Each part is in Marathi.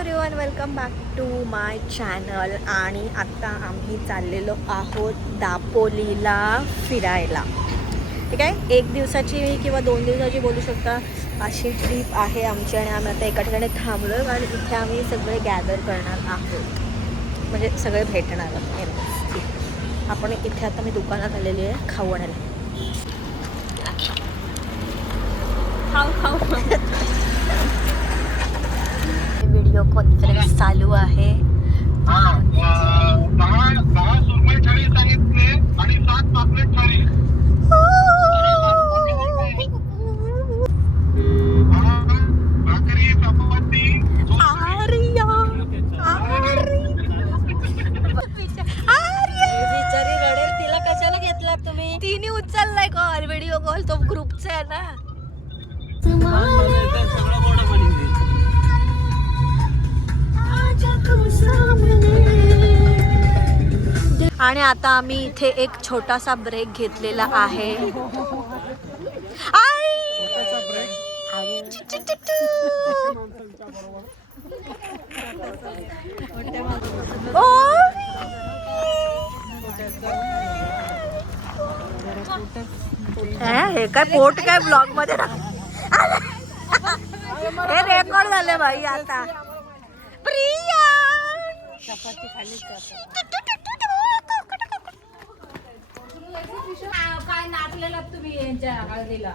Everyone, welcome back to my channel. आणि आता आम्ही चाललेलो आहोत दापोलीला फिरायला. ठीक आहे, 1 दिवसाची किंवा 2 दिवसाची बोलू शकता अशी ट्रिप आहे आमची. आणि आम्ही आता एका ठिकाणी थांबलो आहे आणि इथे आम्ही सगळे गॅदर करणार आहोत, म्हणजे सगळे भेटणार आहोत. आपण इथे आता मी दुकानात आलेली आहे खाऊ आणायला. खाऊ व्हिडिओ कॉन्फरन्स चालू आहे. 10 सुरमई थाळी सांगितले आणि 7 पापलेट थाळी. भाकरी चपाती. बिचारी रडेल, तिला कशाला घेतला तुम्ही? तिने उचललाय कॉल, व्हिडिओ कॉल तो ग्रुपचा आहे ना. आणि आता आम्ही इथे एक छोटासा ब्रेक घेतलेला आहे. हे काय पोट काय ब्लॉग मध्ये हे रेकॉर्ड झाले भाई. आता प्रिया काय नाचलेला तुम्ही यांच्या हळदीला.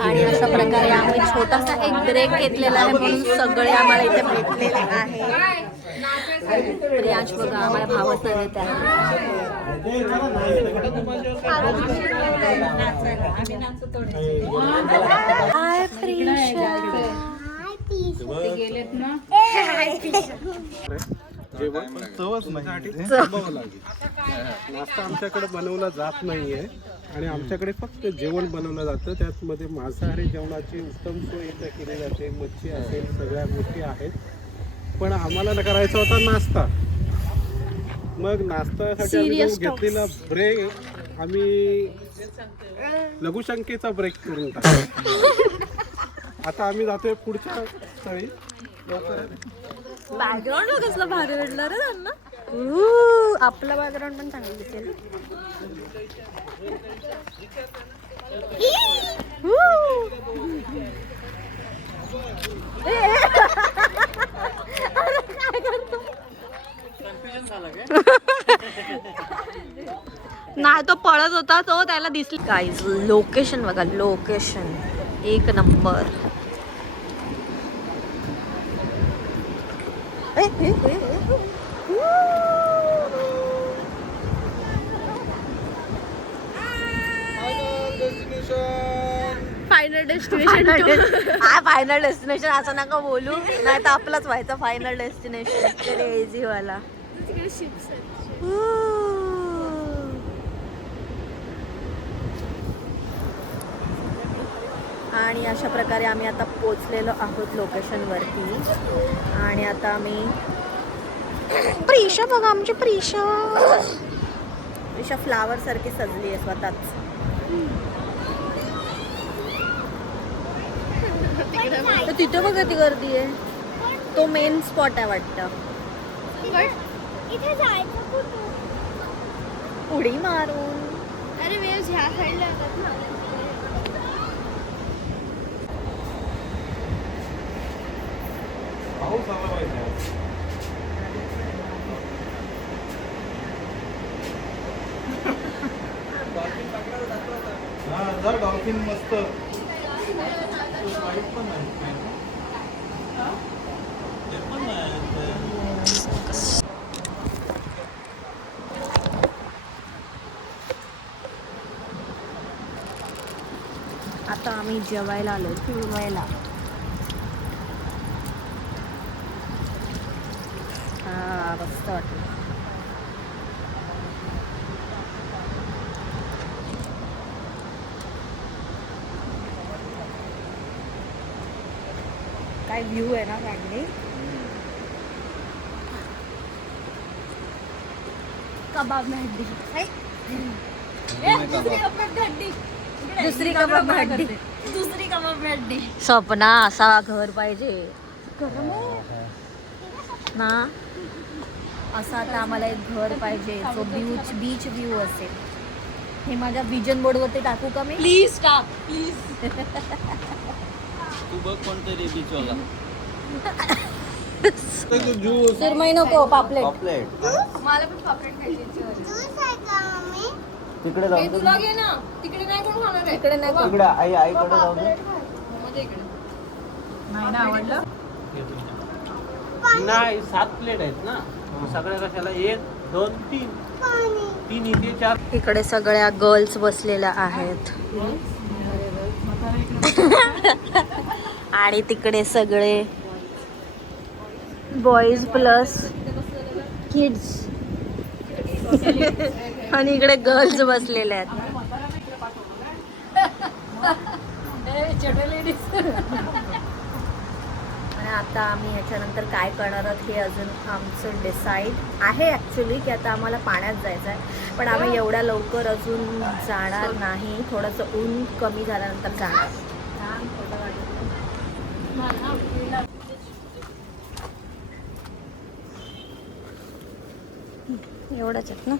आणि अशा प्रकारे आम्ही छोटासा एक ब्रेक घेतलेला आहे म्हणून सगळे आम्हाला इथे भेटलेले आहे. प्रियांश बघा आम्हाला भावच नाही देत आहे. हाय प्रिया. गेलेत ना. चवच नाही, नाश्ता आमच्याकडे बनवला जात नाहीये आणि आमच्याकडे फक्त जेवण बनवलं जातं. त्यामध्ये मांसाहारी जेवणाची उत्तम सोय इथं केली जाते. मच्छी असेल, सगळ्या गोष्टी आहेत. पण आम्हाला करायचा होता नाश्ता. मग नाश्त्यासाठी आम्ही घेतलेला ब्रेक आम्ही लघुशंकेचा ब्रेक करून टाकला. आता आम्ही जातोय पुढच्या स्थळी. बॅकग्राऊंड कसलं भारी भेटलं रे त्यांना. आपलं बॅकग्राऊंड पण चांगलं दिसेल. नाही, तो पळत होता, तो त्याला दिसली. गाईज लोकेशन बघा, लोकेशन एक नंबर. Final destination. हा, फायनल डेस्टिनेशन असं नका बोलू, नाही तर आपलाच व्हायचा फायनल डेस्टिनेशन. इझी वाला. आणि अशा प्रकारे आम्ही आता पोचलेलो आहोत लोकेशनवरती. आणि आता आम्ही प्रिशा बघा, आमची प्रिशा फ्लावर सारखी सजली आहे स्वतःच. तिथे बघा ती गर्दी आहे. तो मेन स्पॉट आहे वाटतं. उडी मारून. अरे वेव्स ह्या साईडला येतात ना. पाऊस आला पाहिजे. डॉल्फिन मस्त. आता आम्ही जेवायला आलो, फिरवायला. हा, मस्त वाटलं. काय व्ह्यू आहे ना चांगली. कबाब में हड्डी. दुसरी कबाब हड्डी. दुसरी कबाब हड्डी. सपना असा घर पाहिजे. ना असं आता आम्हाला एक घर पाहिजे जो बीच व्ह्यू असेल. हे माझ्या विजन बोर्डवरती टाकू का मी? प्लीज टाक प्लीज. तू बघ कोणतरी बीच वाला. सुरमई नको, पापलेट. पॉपलेट मला पण पापलेट खायची. तिकडे जाऊ दे. तुला घे ना. तिकडे नाही कोण खाणार आहे. इकडे नाही तिकडे आईकडे जाऊ दे. म्हणजे इकडे नाही ना आवडलं. नाही 7 प्लेट आहेत ना, सगळ्या कशाला 1 2 3 3 इथे 4. इकडे सगळ्या गर्ल्स बसलेल्या आहेत आणि तिकडे सगळे बॉईज प्लस किड्स आणि इकडे गर्ल्स बसलेल्या आहेत. आणि आता आम्ही ह्याच्यानंतर काय करणार आहोत हे अजून आमचं डिसाईड आहे ॲक्च्युली, की आता आम्हाला पाण्यात जायचं आहे, पण आम्ही एवढ्या लवकर अजून जाणार नाही. थोडंसं ऊन कमी झाल्यानंतर जाणार. एवढंच आहेत ना.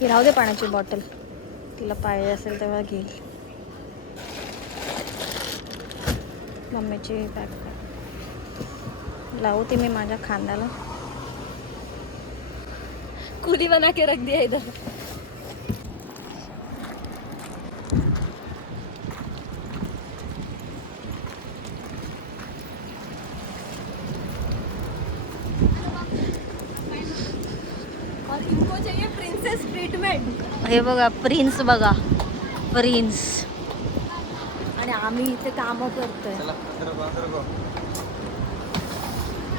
ही राहू दे पाण्याची बॉटल, तिला पाहिजे असेल तेव्हा घेईल. मम्मीची पॅक लावू ती मी माझ्या खांद्याला. कुली बना के रख दिया इधर. इनको चाहिए प्रिंसेस ट्रीटमेंट. हे बघा प्रिन्स, बघा प्रिन्स. आणि आम्ही इथे कामं करतोय.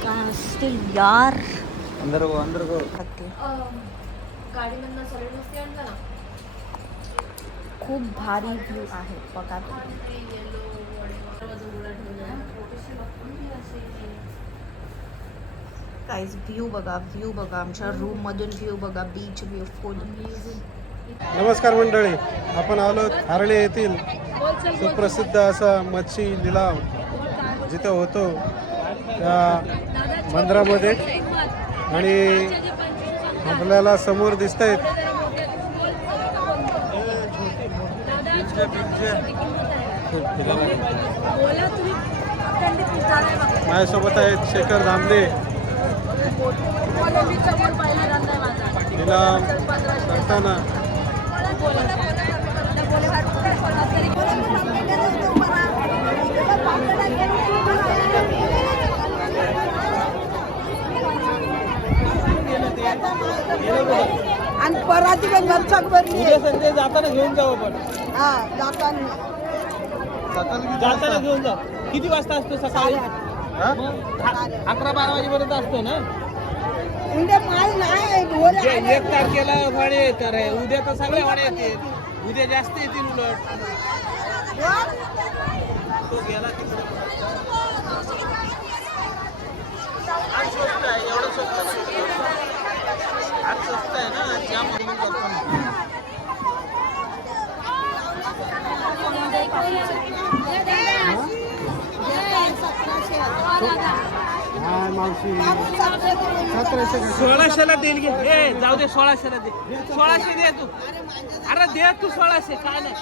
काय असतील यार. अंदर गो गाडीमधनं सरळ नसते आणलं ना. खूप भारी व्ह्यू आहे बघा. गाईज व्ह्यू बघा आमच्या रूम मधून व्ह्यू बघा, बीच व्ह्यू फुल. नमस्कार मंडळी, आपण आलो हारळे येथील सुप्रसिद्ध असा मच्छी लिलाव जिथे होतो त्या मंदिरामध्ये. आणि आपल्याला समोर दिसत आहेत माझ्यासोबत आहेत शेखर धामणे. लिलाव करताना आणि पराती पण घरच्या भरली. संजय जाताना घेऊन जाऊ आपण. हा जाताना जाताना घेऊन जाऊ. किती वाजता असतो सकाळी? 11-12 वाजेपर्यंत असतो ना. उद्या माल नाही ढोरे आले. 1 तारखेला भाडे येतात रे. उद्या तर सगळे भाडे येतील. उद्या जास्त येतील उलट. तो गेला तिकडे. आज स्वस्त आहे, एवढं स्वस्त नाही. आज स्वस्त आहे ना, जाम म्हणून करतो ना. हा मावशी 1600ला देईल घे. ए जाऊ दे, 1600ला दे. 1600 दे तू. अरे दे तू 1600. काय नाही.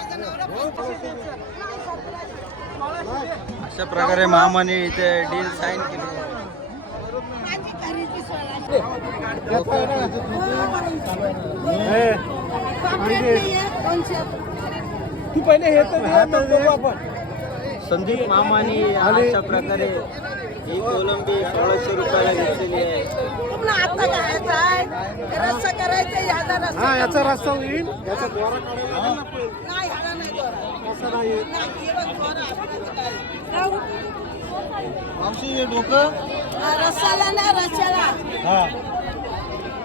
अशा प्रकारे मामाने इथे डील साईन केली. तू पहिले हे तर आपण. संदीप मामानी अशा प्रकारे ही कोलंबी 1600 रुपयाला घेतलेली आहे. तुम्हाला आता करायचं आहे रस्सा करायचा याचा रस्सा. हा याचा रस्ता होईल. याचा द्वारा काढायला लागेल ना पण. नाही ह्याला नाही दोरा. असं नाही. नाही हे बघ दोरा आपल्याला काय. मावशी हे डोकं रस्साला नाही रस्स्याला हा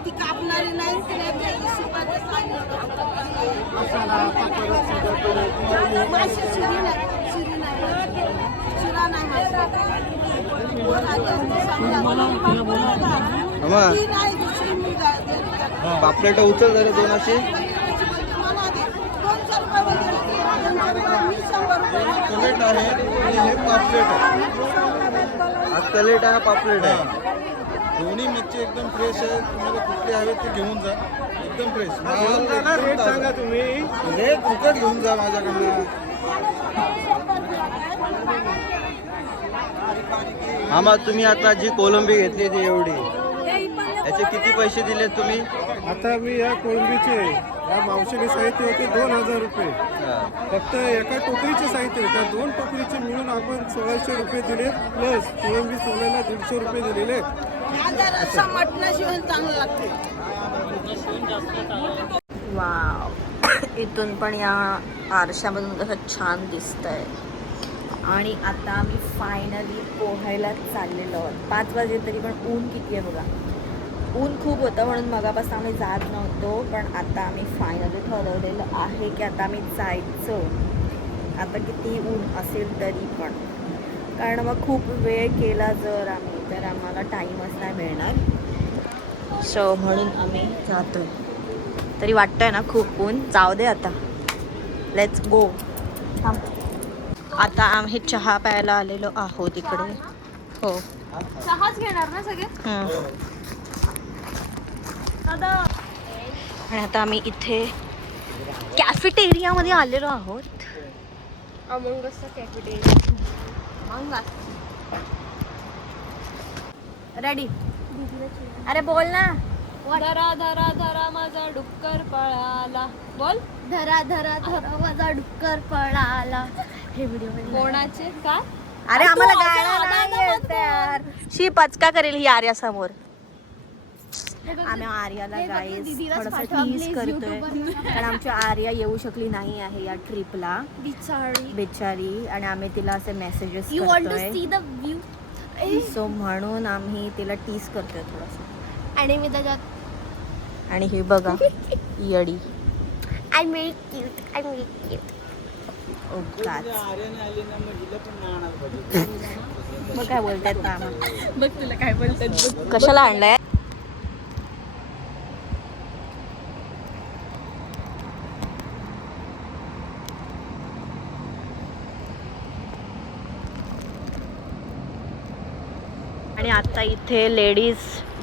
ती कापणारी नाही ती नाही त्या हिशोबाने सांगितलं. मासे शिरी नाही शिरा नाही मासे. वर आली असते समजा. ती नाही दुसरी मी देते. पापलेट उचल जरा 200. मला दे. 200 रुपये वगैरे. 200 रुपये मी 100 रुपये. प्लेट आहे आणि हे पापलेट आहे. कलेट आहे पापलेट आहे. दोन्ही मच्छी एकदम फ्रेश आहे. तुम्हाला कुठले हवे ते घेऊन जा. एकदम फ्रेश. घेऊन जा ना, रेट सांगा तुम्ही. रेट फुकट घेऊन जा माझ्याकडनं. आम्हा तुम्ही आता जी कोलंबी घेतली ती एवढी, याचे किती पैसे दिले तुम्ही? आता मी या कोळंबीचे या मावशीने साहित्य होते 2000 रुपये. फक्त एका टोकरीचे साहित्य, त्या 2 टोकरीचे मिळून आपण 1600 रुपये दिले, प्लस कोळंबी सोलायला 150 रुपये दिलेले. रस्सा मटणाशिवाय चांगलं लागते. वाव, इथून पण या आरशामधून कसं छान दिसतंय. आणि आता आम्ही फायनली पोहायला चाललेलो आहोत. 5 वाजले तरी पण ऊन किती आहे बघा. ऊन खूप होतं म्हणून मगापासून आम्ही जात नव्हतो, पण आता आम्ही फायनली ठरवलेलं आहे की आता आम्ही जायचं. आता किती ऊन असेल तरी पण, कारण मग खूप वेळ केला जर आम्ही तर आम्हाला टाईमच नाही मिळणार. सो म्हणून आम्ही जातोय. तरी वाटतंय ना खूप ऊन. जाऊ दे आता, लेट्स गो. आता आम्ही चहा प्यायला आलेलो आहोत इकडे. हो, चहाच घेणार ना सगळे? आणि आता आम्ही इथे कॅफेटेरियामध्ये आलेलो आहोत. अमंग असं कॅफेटेरिया. रेडी? अरे बोल ना. धरा धरा धरा माझा डुक्कर पळाला. बोल. धरा धरा धरा माझा डुक्कर पळाला. हे व्हिडिओ कोणाचे काय? अरे आम्हाला गाणं नाही येत यार. शी पचका करेल ही आर्या समोर. आम्ही आर्याला गाईस थोडंसं टीज करतोय, कारण आमची आर्या येऊ शकली नाही आहे या ट्रिपला, बिचारी. आणि आम्ही तिला असे मेसेजेस करतोय, सो म्हणून आम्ही तिला टीज करतोय थोडंसं. आणि मी त्याच्यात आणि हे बघा येडी. I very cute, I very cute. मग काय बोलतायत ना आम्हाला. बघ तुला काय बोलतात. कशाला आणलंय? आणि आता इथे लेडीज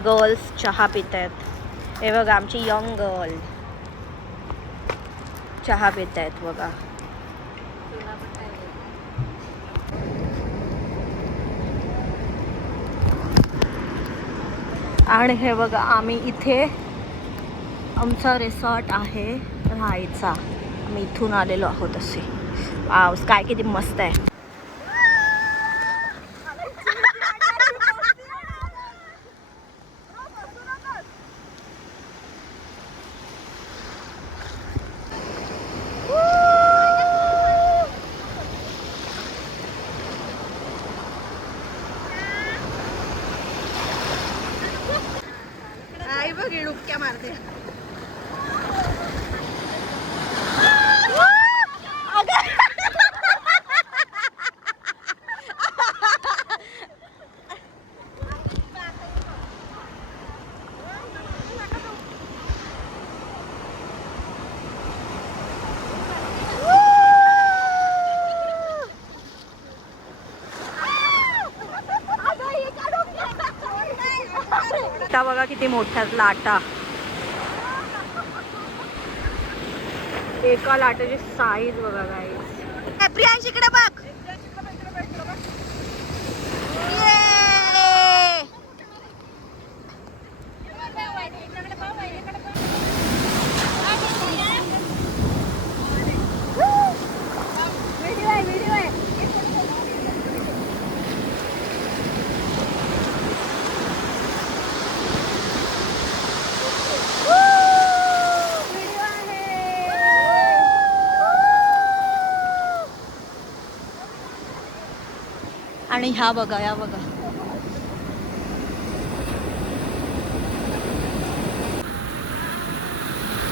गर्ल्स चहा पित आहेत. हे बघा आमची यंग गर्ल चहा पित आहेत बघा. आणि हे बघा आम्ही इथे आमचा रिसॉर्ट आहे राहायचा. आम्ही इथून आलेलो आहोत. असे वाव, काय किती मस्त आहे. आई बघ डुबक्या मारते. लाटा बघा किती मोठ्या लाटा. एका लाटाची साईज बघा गाईस. प्रियांशीकडे बघ. आणि ह्या बघा, या बघा.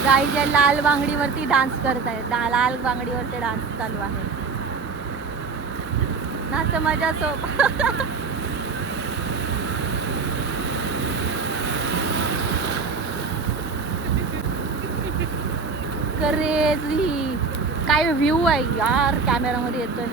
गाईज या लाल बांगडीवरती डान्स करतायत. लाल बांगडीवरती डान्स चालू आहे. नाच मजा सोप. क्रेझी काय व्ह्यू आहे यार, कॅमेरामध्ये येतोय.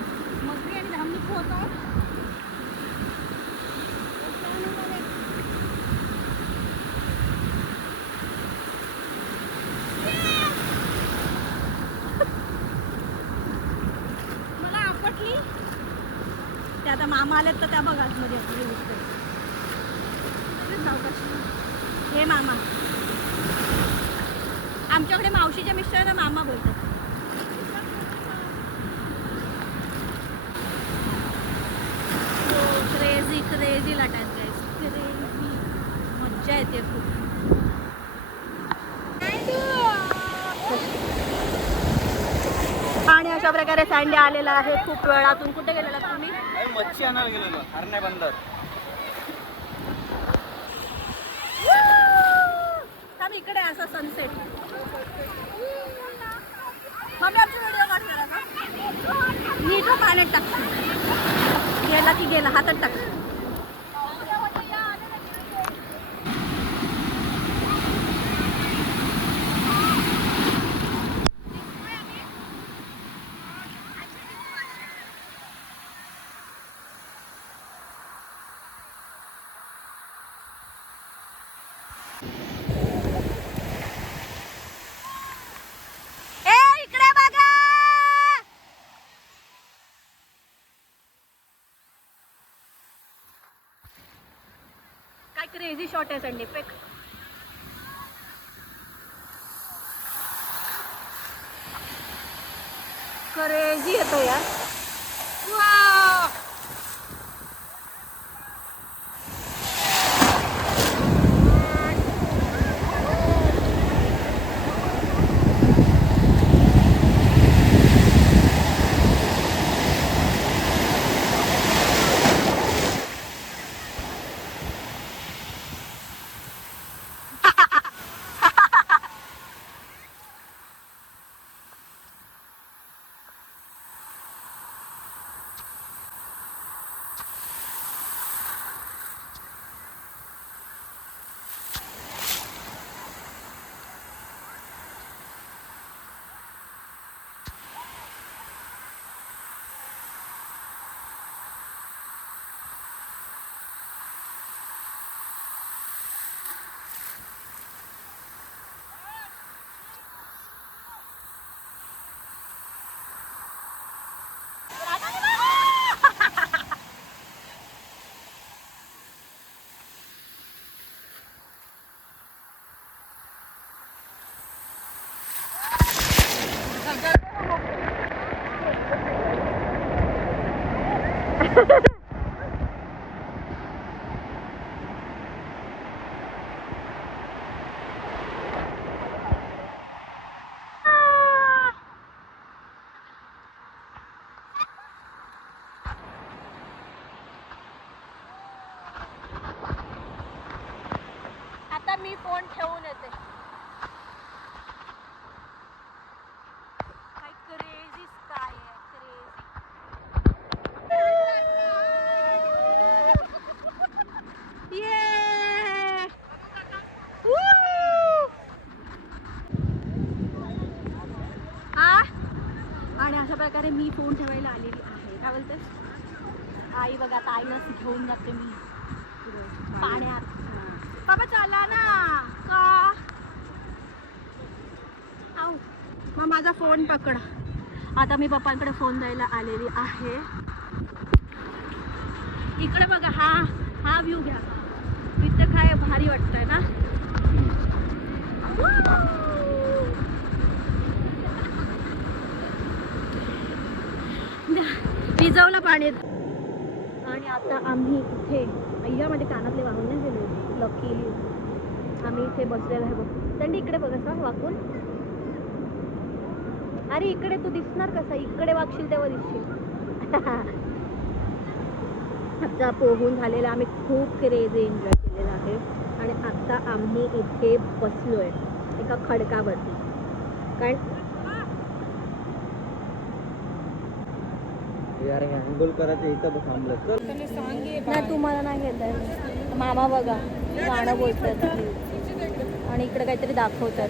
आता मामा आलेत तर त्या बघा आतमध्ये हे मामा आमच्याकडे मावशीच्या मिस्टरांना मामा बोलतात. क्रेझी क्रेझी लाटायचं गाईस, क्रेझी मज्जा येते खूप. आणि अशा प्रकारे सँडी आलेला आहे खूप वेळातून. कुठे गेलेला तुम्ही? मच्छी आणायला गेलेलो हरण्या बंदर. इकडे असा सनसेट. मम्मी आमची व्हिडिओ काढते का? नीट पाण्यात टाक. गेला की गेला, हातात टाक. क्रेझी शॉट आहे संडे पेक. क्रेझी येतो यार. आता मी फोन ठेवून येते. काय क्रेझी स्काय आहे, क्रेझी. ये आणि अशा प्रकारे मी फोन ठेवायला आलेली आहे. काय बोलतेस? आई बघा आता आईलाच घेऊन जाते मी पाण्यात. बाबा चला ना का. आऊ मग माझा फोन पकडा. आता मी पप्पांकडे फोन द्यायला आलेली आहे. इकडे बघा, हा व्ह्यू घ्या. इथं काय भारी वाटतंय ना. भिजवलं पाण्यात. आणि आता आम्ही इथे अय्यामध्ये कानातले वाहून नाही गेले. लकीली आम्ही इथे बसलेलो आहे बघ. संडी इकडे बघ असं वाकून. अरे इकडे तू दिसणार कसा? इकडे वागशील तेव्हा दिसशील. आता पोहून झालेला आम्ही खूप क्रेझी एन्जॉय केलेला आहे. आणि आता आम्ही इथे बसलोय एका खडकावरती. कारण यार हे अंघोळ करायचं इथं थांबलं. नाही तुम्हाला नाही घेत आहे. मामा बघा गाणं बोलतात आणि इकडे काहीतरी दाखवतात.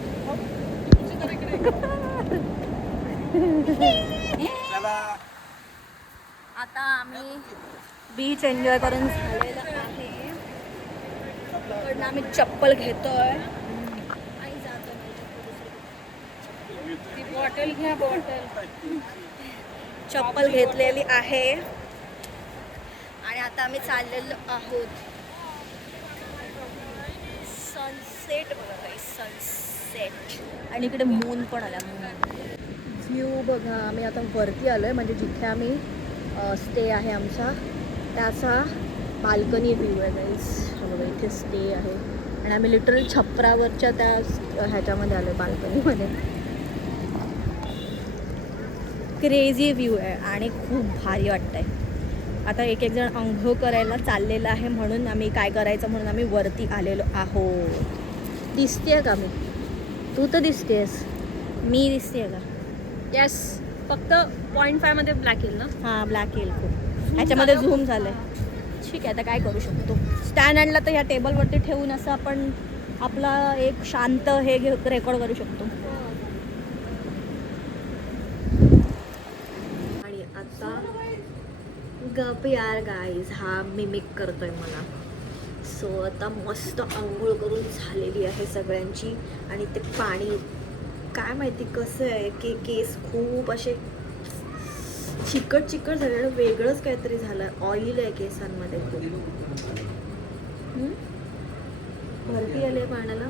आता आम्ही बीच एन्जॉय करून झालेलं आहे. इकडनं आम्ही चप्पल घेतोय. आई जातो ती बॉटल घ्या. बॉटल चप्पल घेतलेली आहे. आता आम्ही चाललेलो आहोत सनसेट बघा काही सनसेट आणि इकडे मून पण आला व्ह्यू बघा. आम्ही आता वरती आलो आहे म्हणजे जिथे आम्ही स्टे आहे आमचा त्याचा बाल्कनी व्ह्यू आहे गाईस. बघा इथे स्टे आहे आणि आम्ही लिटरली छपरावरच्या त्या ह्याच्यामध्ये आलो आहे बाल्कनीमध्ये. क्रेझी व्ह्यू आहे आणि खूप भारी वाटतं आहे. आता एक एक जण अंघोळ करायला चाललेलं आहे म्हणून आम्ही काय करायचं म्हणून आम्ही वरती आलेलो आहोत. दिसतेय का मी? तू तर दिसतेस, मी दिसतेय का? येस, फक्त 0.5 मध्ये ब्लॅक येईल ना. हां ब्लॅक येईल खूप. ह्याच्यामध्ये झूम झालं आहे. ठीक आहे आता काय करू शकतो. स्टँड आणला तर ह्या टेबलवरती ठेवून असं आपण आपला एक शांत हे रेकॉर्ड करू शकतो. आणि आता गप यार गाईज हा मिमिक करतोय मला. सो आता मस्त आंघोळ करून झालेली आहे सगळ्यांची आणि ते पाणी काय माहिती कसं आहे की केस खूप असे चिकट चिकट झाले. वेगळंच काहीतरी झालं. ऑइल आहे केसांमध्ये खूप. भरती आले पाण्याला.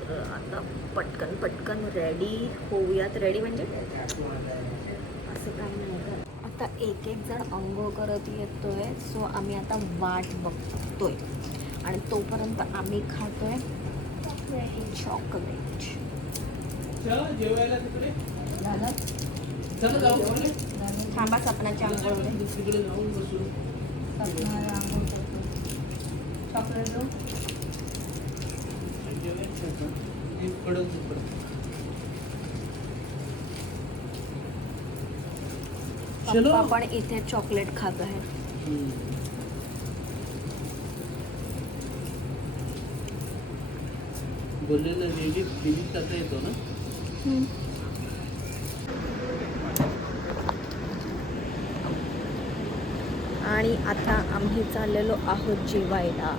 तर आता पटकन पटकन रेडी होऊयात. रेडी म्हणजे असं काही नाही. आता एक एक जण अंघोळ करत येतोय. सो आम्ही आता वाट बघतोय आणि तोपर्यंत आम्ही खातोय चॉकलेट. थांबा सपनाच्या अंघोळमध्ये. पप्पा पण इथे चॉकलेट खात आहे. बोललेलं लिमिट करता येतो ना. आणि आता आम्ही चाललेलो आहोत जेवायला.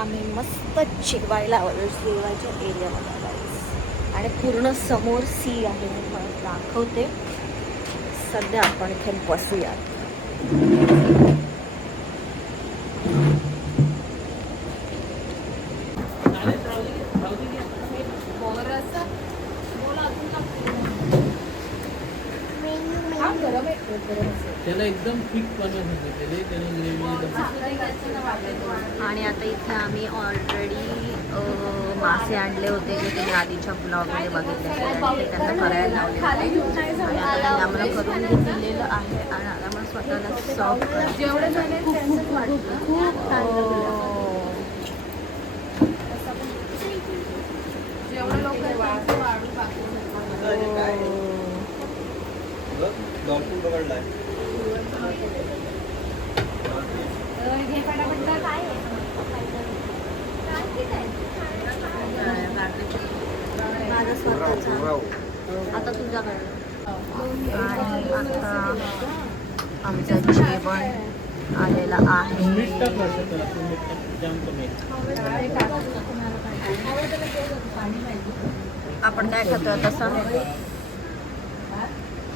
आम्ही मस्त जेवायला आलो जेवायच्या एरियामध्ये आणि पूर्ण समोर सी आहे. मी मला दाखवते. सध्या आपण इथे बसूयात. त्याला एकदम थिक बनवायचं त्याला ग्रेव्ही. आणि आता इथे आम्ही ऑलरेडी मासे आणले होते जे तुम्ही आधीच्या ब्लॉगमध्ये बघितले आणि ते त्यांना करायला लावले होते आणि आता त्यांनी आम्हाला करून घेतलेलं आहे आणि आता आम्हाला स्वतःला सर्व करायचं. खूप डॉल्फिन पकडलाय. माझं स्वतःचं आता तुझ्याकडं. आणि आता आमचं जेवण आलेलं आहे. आपण काय खातो तसं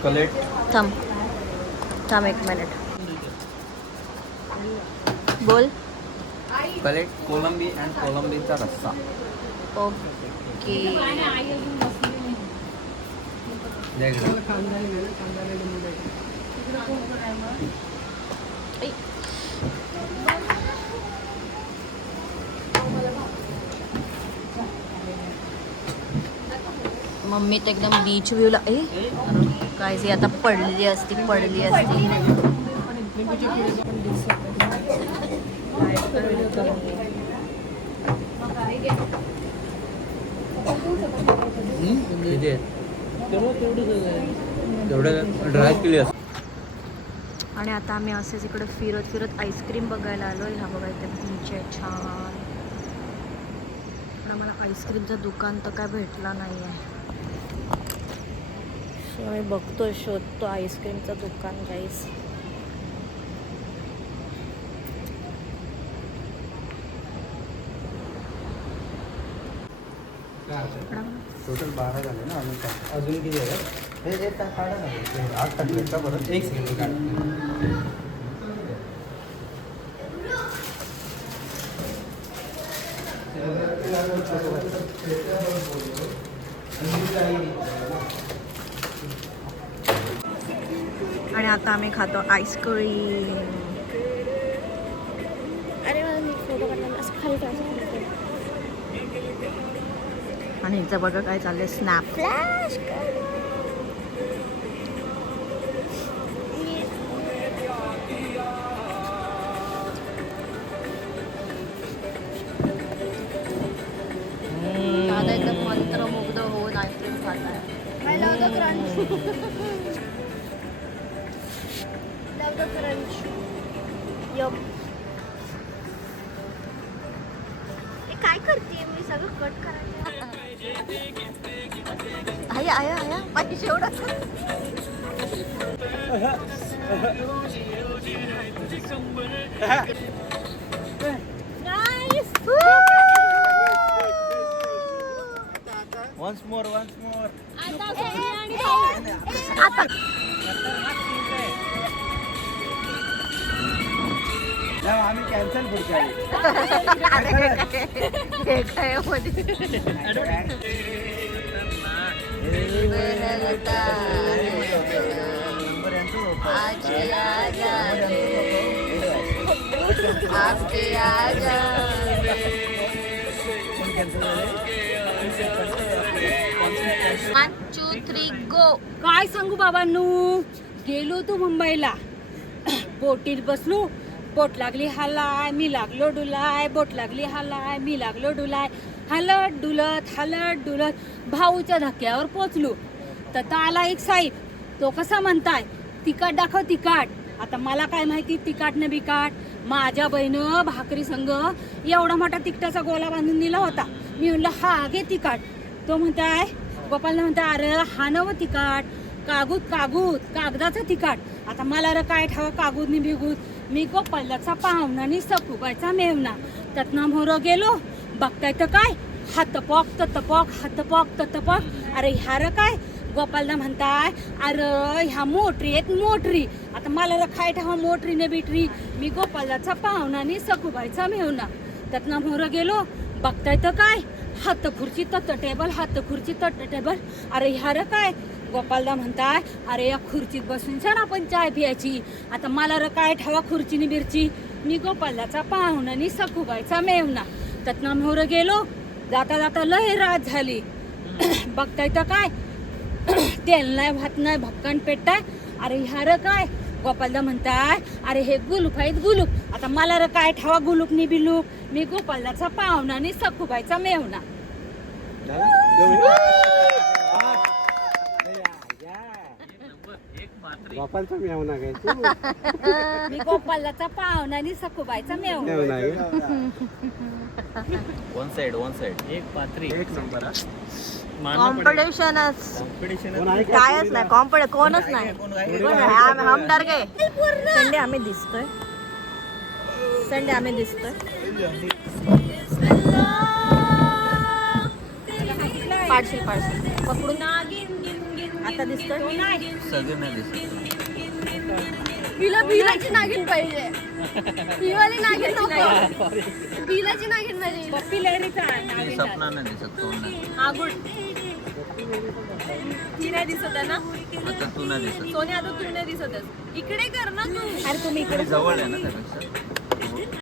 कलेट. थांब एक मिनिट बोल. कलेट कोलंबी अँड कोलंबीचा रस्सा. ओके. मम्मी तर एकदम बीच व्ह्यूला काय जी आता पडली असती. तेवढं ड्राय केली असते. आणि आता आम्ही असेच इकडे फिरत फिरत आईस्क्रीम बघायला आलो. ह्या बघा इथे बीच आहे छान. पण आम्हाला आईस्क्रीमचं दुकान तर काय भेटला नाही आहे. सो आम्ही बघतोय शोधतो आईस्क्रीमचं दुकान गाईस. टोटल 12 झाले ना. अजून किती आहे? एक सेकंड काढ. आणि आता आम्ही खातो आईस्क्रीम. अरे मला मी फोटो काढला असं खाली करायचं. आणि हिचं बघा काय चाललंय स्नॅप. फ्लॅश दादा एकदम मंत्रमुग्ध होऊन आईस्क्रीम खात आहे. I love the crunch. Love the crunch. Yup. हे काय करते मी सगळं कट करायचं. आया आया आया पैसे एवढं वन्स मोर आम्ही कॅन्सल पुढच्या हे काय मध्ये काय सांगू बाबांनू, गेलो तू मुंबईला, बोटीत बसलो, बोट लागली हालाय, मी लागलो डुलाय, बोट लागली हालाय, मी लागलो डुलाय, हलत डुलत भाऊच्या धक्क्यावर पोचलो. तर आला एक साहेब, तो कसा म्हणताय तिकाट दाखव तिकाट. आता मला काय माहिती तिकाट न बिकाट. माझ्या बहिणं भाकरी संघ एवढा मोठा तिकटाचा गोला बांधून दिला होता. मी म्हणलं हा घे तिकाट. तो म्हणताय, गोपालनं म्हणताय अरे हा नव तिकाट, कागदाचं तिकाट. आता मला र काय ठाव कागूद नि बिगूद. मी गोपालचा पाहुणा सकुबायचा मेवना. त्यातनं मोर गेलो, बघताय तर काय हातपॉक ततपॉक. अरे ह्या र काय गोपालना म्हणताय अरे ह्या मोटरी आहेत मोटरी. आता मला र काय ठाव मोटरी न बिटरी. मी गोपालचा पाहुणा सकुबायचा मेवना. त्यातनं मोर गेलो, बघताय तर काय हात खुर्ची तट टेबल. अरे ह्या र काय गोपालदा म्हणताय अरे या खुर्चीत बसून छान आपण चाय पियाची. आता मला र काय ठेवा खुर्चीनी बिरची. मी गोपालदाचा पाहुणा सखुबाईचा मेवना. त्यातनं मोर गेलो, जाता लय रात झाली. बघताय तर काय तेल नाही भात नाही भक्कन पेटताय. अरे ह्या र काय गोपालदा म्हणताय अरे हे गुलूप आहेत गुलूप. आता मला र काय ठेवा गुलूप नि बिलूप. मी गोपालदाचा पाहुणा सखुबाईचा मेवना. गोपालचा मेवना काय तू? मी गोपालदाचा पाहुणा सखुबाईचा मेवना. मेवना काय? वन साइड एक पात्री एक नंबर. कॉम्पिटिशनच कोण आहे का? कायच नाही. कोणच नाही. हम डर गए. संडे आम्ही दिसतोय. पाडशील पकडून आता दिसतोय. सगळे नाही दिसत. बिलाची नागिन पाहिजे. पिवाली नागिन नको. बिलाची नागिन पाहिजे. पप्पी लहरीचा सपना नाही दिसत. तोंड नाही. आगुड ती नाही दिसत आहे ना. आता तू नाही दिसत. सोन्या आता तू नाही दिसतच. इकडे कर ना तू. अरे तुम्ही इकडे जवळ आहे ना त्यापेक्षा.